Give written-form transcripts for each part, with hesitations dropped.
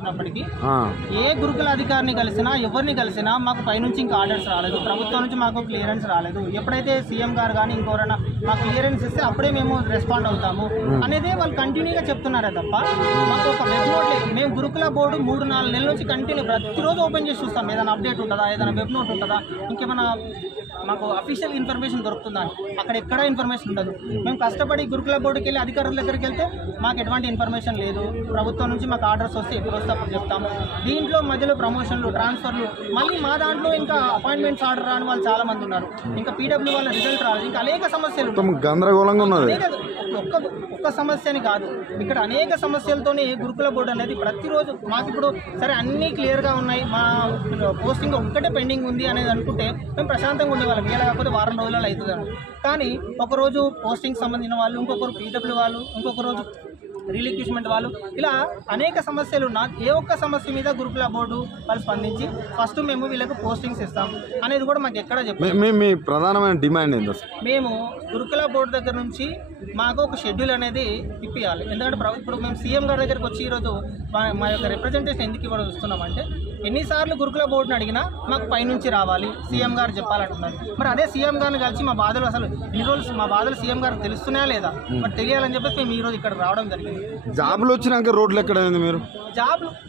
ఉన్నప్పటికీ ఏ గురుకుల అధికారిని కలిసినా ఎవరిని కలిసినా మాకు పైనుంచి ఇంకా ఆర్డర్స్ రాలేదు, ప్రభుత్వం నుంచి మాకు క్లియరెన్స్ రాలేదు. ఎప్పుడైతే సీఎం గారు కానీ ఇంకోరైనా మాకు క్లియరెన్స్ ఇస్తే అప్పుడే మేము రెస్పాండ్ అవుతాము అనేది వాళ్ళు కంటిన్యూగా చెప్తున్నారే తప్ప మాకు ఒక వెబ్ నోట్ లేదు. మేము గురుకుల బోర్డు 3-4 నెలల నుంచి కంటిన్యూ ప్రతిరోజు ఓపెన్ చేసి చూస్తాం, ఏదైనా అప్డేట్ ఉంటుందా, ఏదైనా వెబ్ నోట్ ఉంటుందా, ఇంకేమైనా మాకు అఫీషియల్ ఇన్ఫర్మేషన్ దొరుకుతుందా, అక్కడ ఎక్కడ ఇన్ఫర్మేషన్ ఉండదు. మేము కష్టపడి గురుకుల బోర్డుకి వెళ్ళి అధికారుల దగ్గరికి వెళ్తే మాకు ఎటువంటి ఇన్ఫర్మేషన్ లేదు. ప్రభుత్వం నుంచి మాకు ఆర్డర్స్ వస్తే ఎప్పుడు వస్తే అప్పుడు చెప్తాము. దీంట్లో మధ్యలో ప్రమోషన్లు, ట్రాన్స్ఫర్లు, మళ్ళీ మా దాంట్లో ఇంకా అపాయింట్మెంట్స్ ఆర్డర్ రాని వాళ్ళు చాలా మంది ఉన్నారు. ఇంకా పీడబ్ల్యూ వాళ్ళ రిజల్ట్ రాలేదు. ఇంకా అనేక సమస్యలు గందరగోళంగా ఉన్నది. ఒక్క సమస్య అని కాదు, ఇక్కడ అనేక సమస్యలతోనే గురుకుల బోర్డు అనేది ప్రతిరోజు మాకు ఇప్పుడు సరే అన్నీ క్లియర్గా ఉన్నాయి, మా పోస్టింగ్ ఒక్కటే పెండింగ్ ఉంది అనేది అనుకుంటే మేము ప్రశాంతంగా ఉండేవాళ్ళం. ఇలా కాకపోతే వారం రోజులలో అవుతుందని. కానీ ఒకరోజు పోస్టింగ్ సంబంధించిన వాళ్ళు, ఇంకొకరు పీడబ్ల్యూ వాళ్ళు, ఇంకొక రోజు రిలీక్విష్మెంట్ వాళ్ళు, ఇలా అనేక సమస్యలు ఉన్నా ఏ ఒక్క సమస్య మీద గురుకుల బోర్డు వాళ్ళు స్పందించి ఫస్ట్ మేము వీళ్ళకి పోస్టింగ్స్ ఇస్తాం అనేది కూడా మాకు ఎక్కడ చెప్పారు. మీ ప్రధానమైన డిమాండ్ ఏంటి? మేము గురుకుల బోర్డు దగ్గర నుంచి మాకు ఒక షెడ్యూల్ అనేది ఇప్పించాలి. ఎందుకంటే ఇప్పుడు మేము సీఎం గారి దగ్గరికి వచ్చి ఈరోజు మా యొక్క రిప్రజెంటేషన్ ఎందుకు ఇవ్వడం ఇస్తున్నామంటే, ఎన్నిసార్లు గురుకుల బోర్డుని అడిగినా మాకు పైనుంచి రావాలి, సీఎం గారు చెప్పాలంటున్నారు. మరి అదే సీఎం గారిని కలిసి మా బాధలు అసలు ఈ రోజు మా బాధలు సీఎం గారికి తెలుస్తున్నాయా లేదా మరి తెలియాలని చెప్పేసి మేము ఈరోజు ఇక్కడ రావడం జరిగింది. జాబ్లు వచ్చినాక రోడ్లు ఎక్కడ మీరు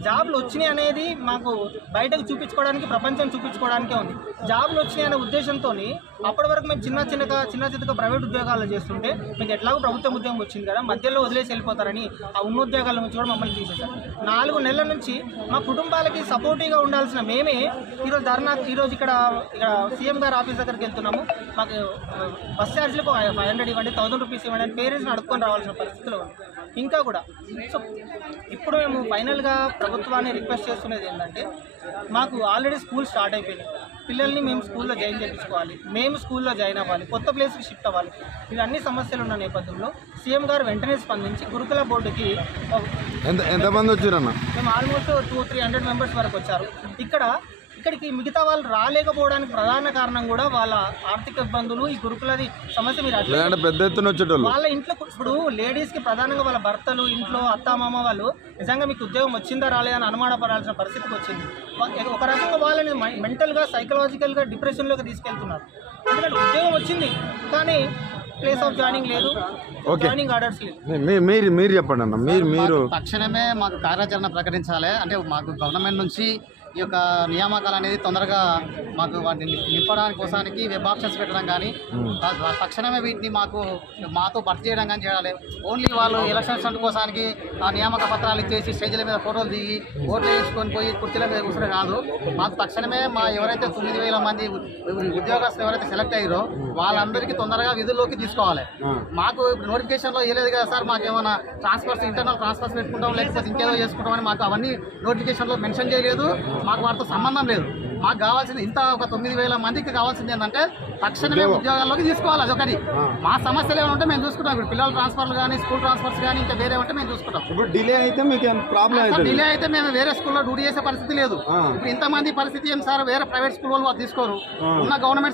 జాబ్లు వచ్చినాయి అనేది మాకు బయటకు చూపించుకోవడానికి, ప్రపంచం చూపించుకోవడానికే ఉంది. జాబ్లు వచ్చినాయి అనే ఉద్దేశంతో అప్పటి వరకు మేము చిన్న చిన్నగా ప్రైవేట్ ఉద్యోగాలు చేస్తుంటే మీకు ఎట్లాగో ప్రభుత్వం ఉద్యోగం వచ్చింది కదా, మధ్యలో వదిలేసి వెళ్ళిపోతారని ఆ ఉన్న ఉద్యోగాల నుంచి కూడా మమ్మల్ని తీసేశారు. 4 నెలల నుంచి మా కుటుంబాలకి సపోర్టివ్గా ఉండాల్సిన మేమే ఈరోజు ఈరోజు ఇక్కడ సీఎం గారి ఆఫీస్ దగ్గరికి వెళ్తున్నాము. మాకు బస్ ఛార్జీలకు 500 ఇవ్వండి, 1000 రూపీస్ ఇవ్వండి అని పేరెంట్స్ని అడుక్కొని రావాల్సిన పరిస్థితులు ఇంకా కూడా. సో ఇప్పుడు మేము ఫైనల్గా ప్రభుత్వాన్ని రిక్వెస్ట్ చేస్తున్నది ఏంటంటే, మాకు ఆల్రెడీ స్కూల్ స్టార్ట్ అయిపోయింది, పిల్లల్ని మేము స్కూల్లో జాయిన్ చేయించుకోవాలి, మేము స్కూల్లో జాయిన్ అవ్వాలి, కొత్త ప్లేస్కి షిఫ్ట్ అవ్వాలి. ఇవన్నీ సమస్యలు ఉన్న నేపథ్యంలో సీఎం గారు వెంటనే స్పందించి గురుకుల బోర్డుకి ఎంతమంది వచ్చారన్న? మేము ఆల్మోస్ట్ 200-300 మెంబర్స్ వరకు వచ్చారు. ఇక్కడికి మిగతా వాళ్ళు రాలేకపోవడానికి ప్రధాన కారణం కూడా వాళ్ళ ఆర్థిక ఇబ్బందులు. ఈ గురుకులది సమస్య మీరు పెద్ద ఎత్తున వచ్చేటోళ్ళు వాళ్ళ ఇంట్లో ఇప్పుడు లేడీస్కి ప్రధానంగా వాళ్ళ భర్తలు, ఇంట్లో అత్తామామ వాళ్ళు నిజంగా మీకు ఉద్యోగం వచ్చిందా రాలేదని అనుమానపడాల్సిన పరిస్థితికి వచ్చింది. ఒక రకంగా వాళ్ళని మెంటల్గా, సైకలాజికల్గా డిప్రెషన్లోకి తీసుకెళ్తున్నారు. ఎందుకంటే ఉద్యోగం వచ్చింది కానీ ప్లేస్ ఆఫ్ జాయినింగ్ లేదు, జాయినింగ్ ఆర్డర్స్ లేదు. మీరు చెప్పండి అన్న. మీరు తక్షణమే మాకు కార్యాచరణ ప్రకటించాలి. అంటే మాకు గవర్నమెంట్ నుంచి ఈ యొక్క నియామకాలు అనేది తొందరగా మాకు వాటిని నింపడానికి కోసానికి వెబ్ ఆప్షన్స్ పెట్టడం కానీ, తక్షణమే వీటిని మాతో భర్తీ చేయడం కానీ చేయాలి. ఓన్లీ వాళ్ళు ఎలక్షన్స్ కోసానికి ఆ నియామక పత్రాలు ఇచ్చేసి స్టేజ్ల మీద ఫోటోలు దిగి ఓట్లు వేసుకొని పోయి కుర్చీల మీద కూర్చొని కాదు. మాకు తక్షణమే ఎవరైతే 9,000 మంది ఉద్యోగస్తులు ఎవరైతే సెలెక్ట్ అయ్యారో వాళ్ళందరికీ తొందరగా విధుల్లోకి తీసుకోవాలి. మాకు ఇప్పుడు నోటిఫికేషన్లో వేయలేదు కదా సార్, మాకు ఏమైనా ట్రాన్స్ఫర్స్, ఇంటర్నల్ ట్రాన్స్ఫర్స్ పెట్టుకుంటాం లేకపోతే ఇంకేదో చేసుకుంటామని మాకు అవన్నీ నోటిఫికేషన్లో మెన్షన్ చేయలేదు. మాకు వాటితో సంబంధం లేదు. మాకు కావాల్సింది ఒక 9,000 మందికి కావాల్సింది ఏంటంటే తక్షణమే ఉద్యోగాల్లోకి తీసుకోవాలి. అదొకటి. మా సమస్యలు ఏమంటే మేము చూసుకుంటాం. ఇప్పుడు పిల్లల ట్రాన్స్ఫర్లు కానీ, స్కూల్ ట్రాన్స్ఫర్స్ కానీ, ఇంకా వేరే ఉంటే మేము చూసుకుంటాం. ఇప్పుడు డిలే అయితే మీకు ప్రాబ్లం డిలే అయితే మేము వేరే స్కూల్లో డ్యూటీ చేసే పరిస్థితి లేదు. ఇప్పుడు ఇంతమంది పరిస్థితి ఏం సార్, వేరే ప్రైవేట్ స్కూల్ వాళ్ళు తీసుకోరు. ఉన్న గవర్నమెంట్